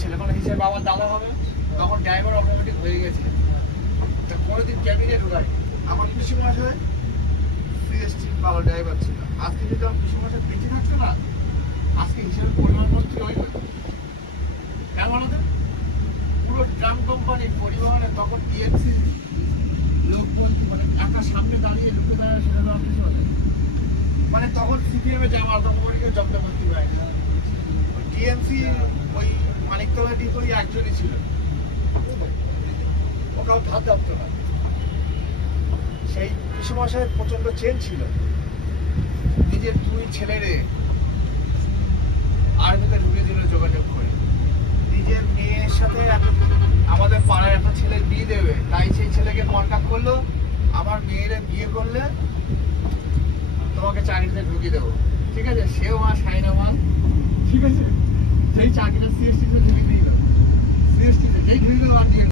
ছেলে, মানে হিসেবে আমার দাদা হবে, তখন ড্রাইভার অটোমেটিক হয়ে গেছে। তা কোনোদিন ক্যাবিনে ঢুকাই। আমার পিসিমশাই সিএসটি ভালো ড্রাইভার ছিল। আজকে যদি আমার পিসিমশাই বেঁচে থাকতো না, আজকে হিসেবে পরিবহন মন্ত্রী হইল। কেন বলতো? পুরো ট্রাম কোম্পানি পরিবহনে তখন টিএমসি লোক বলছি, মানে টাকা সামনে দাঁড়িয়ে ঢুকে দাঁড়ায়, সেটা হলো পিছনে। মানে তখন সিপিএম এ যাওয়া দমবড়িকে জব্দ করতে পারে। টিএমসি ওই মানিকতলা ডিপোই একজনই ছিল, ওটাও ধার ধাপতো না। সেই পিসুমশাইয়ের প্রচন্ড চেন ছিল। নিজের দুই ছেলেরে আর্মিতে ঢুকে দিল যোগাযোগ করে। নিজের মেয়ের সাথে আমাদের পাড়ায় একটা ছেলের বিয়ে দেবে, তাই সেই ছেলেকে কন্ট্যাক্ট করলো, আমার মেয়েরে বিয়ে করলে তোমাকে চাকরিতে ঢুকিয়ে দেবো। ঠিক আছে, সেও মা সাইনা মান। ঠিক আছে, সেই চাকরিটা সিএসটিতে ঢুকিয়ে দিল। সিএসটিতে যেই ঢুকিয়ে দিল আর